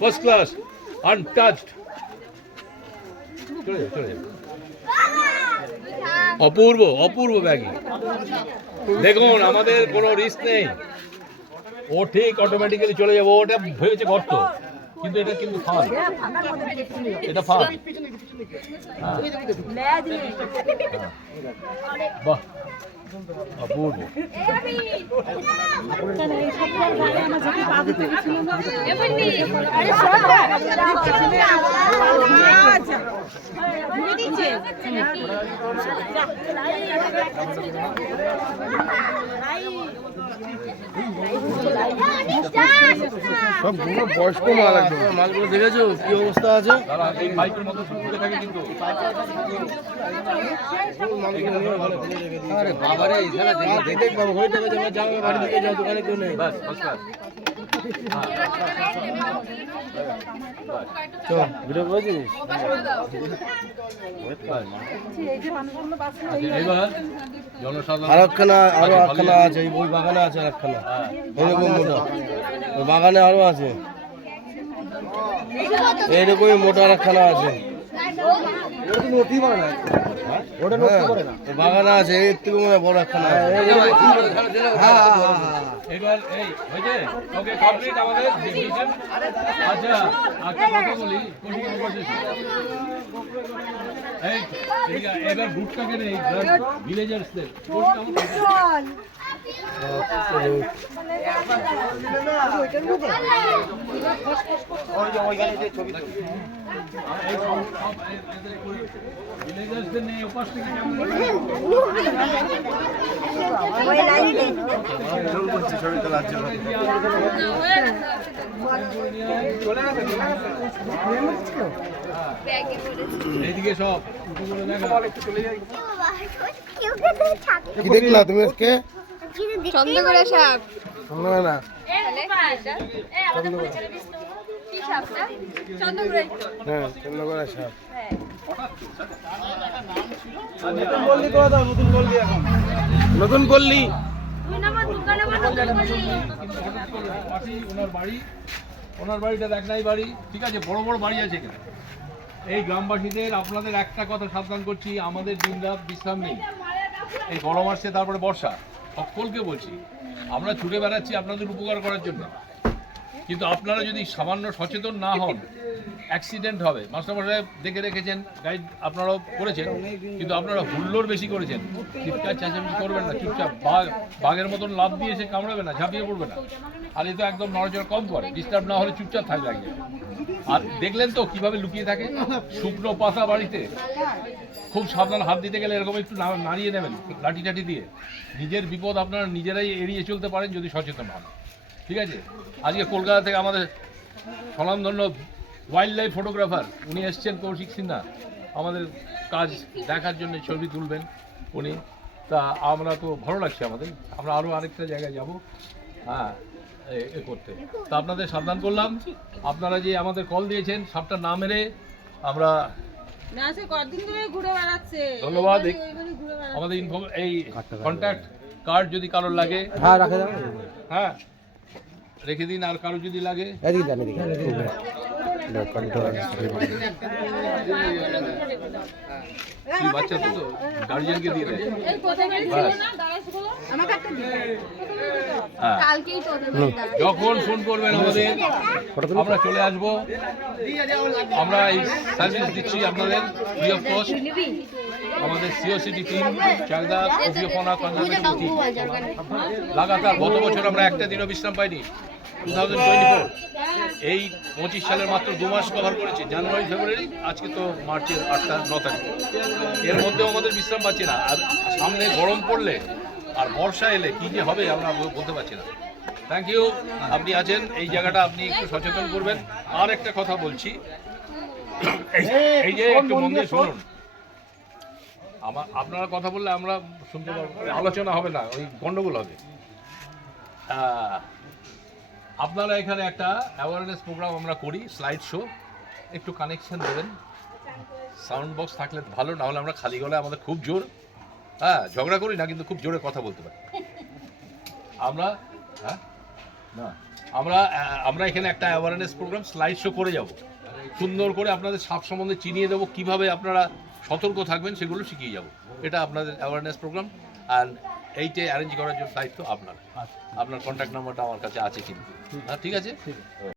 First class untouched চলে অপূর্ব অপূর্ব baggy. দেখুন, আমাদের কোনো রিস্ক নেই। ও ঠিক অটোমেটিক্যালি চলে যাব, ওটা ভেবেছে গর্ত। কিন্তু এটা কিন্তু ফল। এটা ফান বাহ। অপূর্ব সব পুরো বয়স্ক মাল একদম। মালগুলো দেখেছ? কি অবস্থা আছে? তারা এই পাইপের মতো দেখে দেখে। বাবা হয়ে যাবে যাও বাড়ি যাও দোকানে কেউ নেই। বাস আর একখানা আরও একখানা আছে ওই বাগানে আছে আর একখানা। এরকম মোটা। বাগানে আরও আছে। এইরকমই মোটা আর একখানা আছে। বাগানে আছে এর থেকে মনে বড় একখানা আছে। এবার এই হয়েছে ওকে কমপ্লিট আমাদের আচ্ছা আচ্ছা কথা বলি এই এবার নেই ভিলেজার্সদের ভিলেজার্সদের নেই উপাস থেকে কেমন এইদিকে সব দুটো করে দেখা কি দেখলা তুমি আজকে সাপ। হ্যাঁ চন্দ্রকোনা সাপ। নতুন করলি ওনার বাড়ি ওনার বাড়িটা দেখ নাই বাড়ি। ঠিক আছে বড় বড় বাড়ি আছে এখানে। এই গ্রামবাসীদের আপনাদের একটা কথা সাবধান করছি আমাদের দিন রাত বিশ্রাম নেই। এই গরম আসছে তারপরে বর্ষা। সকলকে বলছি, আমরা ছুটে বেড়াচ্ছি আপনাদের উপকার করার জন্য। কিন্তু আপনারা যদি সামান্য সচেতন না হন অ্যাক্সিডেন্ট হবে। মাস্টারমশাই দেখে রেখেছেন গাইড আপনারাও করেছেন, কিন্তু আপনারা হুল্লোড় বেশি করেছেন। চিৎকার চেঁচামেচি করবেন না, চুপচাপ বাঘ, বাঘের মতন লাভ দিয়ে এসে কামড়াবে না, ঝাঁপিয়ে পড়বে না। আর তো একদম নড়াচড়া কম করে ডিস্টার্ব না হলে চুপচাপ থাকবে একজন আর দেখলেন তো কীভাবে লুকিয়ে থাকে? শুকনো পাতা বাড়িতে। খুব সাবধান হাত দিতে গেলে এরকম একটু নাড়িয়ে নেবেন লাঠি টাঠি দিয়ে। নিজের বিপদ আপনারা নিজেরাই এড়িয়ে চলতে পারেন যদি সচেতন হন। ঠিক আছে? আজকে কলকাতা থেকে আমাদের স্বনামধন্য ওয়াইল্ড লাইফ ফটোগ্রাফার উনি এসছেন কৌশিক সিনহা। আমাদের কাজ দেখার জন্য ছবি তুলবেন উনি। তা আমরা তো ভালো লাগছে আমাদের। আমরা আরও আরেকটা জায়গায় যাব হ্যাঁ এ- করতে। তা আপনাদের সাবধান করলাম। আপনারা যে আমাদের কল দিয়েছেন সবটা না মেরে আমরা ধন্যবাদ। আমাদের ইনফর্ম এই কন্ট্যাক্ট কার্ড যদি কারোর লাগে। হ্যাঁ রাখে দাও। হ্যাঁ রেখে দিন আর কারও যদি লাগে। বাচ্চা তো গার্জিয়ানকে দিয়ে দেয়। হ্যাঁ। যখন ফোন করবেন আমাদের আমরা চলে আসব। আমরা এই সার্ভিস দিচ্ছি আপনাদের ফ্রি অফ কস্ট আমাদের সিওসিটি টিম চাকদা কনজারভেটিভ লাগাতার গত বছর আমরা একটা দিনও বিশ্রাম পাইনি। টু টোয়েন্টি ফোর এই পঁচিশ সালের মাত্র দু মাস কভার করেছি। জানুয়ারি ফেব্রুয়ারি আজকে তো মার্চের আটটা ন তারিখ। এর মধ্যেও আমাদের বিশ্রাম পাচ্ছি না। আর সামনে গরম পড়লে আর বর্ষা এলে কি যে হবে আমরা বলতে পারছি না। থ্যাংক ইউ আপনি আছেন এই জায়গাটা আপনি একটু সচেতন করবেন। আর একটা কথা বলছি এই- যে একটু মন দিয়ে শুনুন। আমার আপনারা কথা বললে আমরা শুনতে পারব আলোচনা হবে না ওই গন্ডগোল হবে। আহ, আপনারা এখানে একটা অ্যাওয়ারনেস প্রোগ্রাম আমরা করি স্লাইড শো একটু কানেকশন দেবেন সাউন্ড বক্স থাকলে ভালো না হলে আমরা খালি গলায় আমাদের খুব জোর। হ্যাঁ ঝগড়া করি না কিন্তু খুব জোরে কথা বলতে পারি। আমরা হ্যাঁ? না। আমরা আমরা এখানে একটা অ্যাওয়ারনেস প্রোগ্রাম স্লাইড শো করে যাব। সুন্দর করে আপনাদের সাপ সম্বন্ধে চিনিয়ে দেবো কীভাবে আপনারা সতর্ক থাকবেন সেগুলো শিখিয়ে যাব। এটা আপনাদের অ্যাওয়ারনেস প্রোগ্রাম অ্যান্ড এইটে অ্যারেঞ্জ করার জন্য দায়িত্ব আপনার। আপনার কন্ট্যাক্ট নাম্বারটা আমার কাছে আছে কিন্তু হ্যাঁ ঠিক আছে।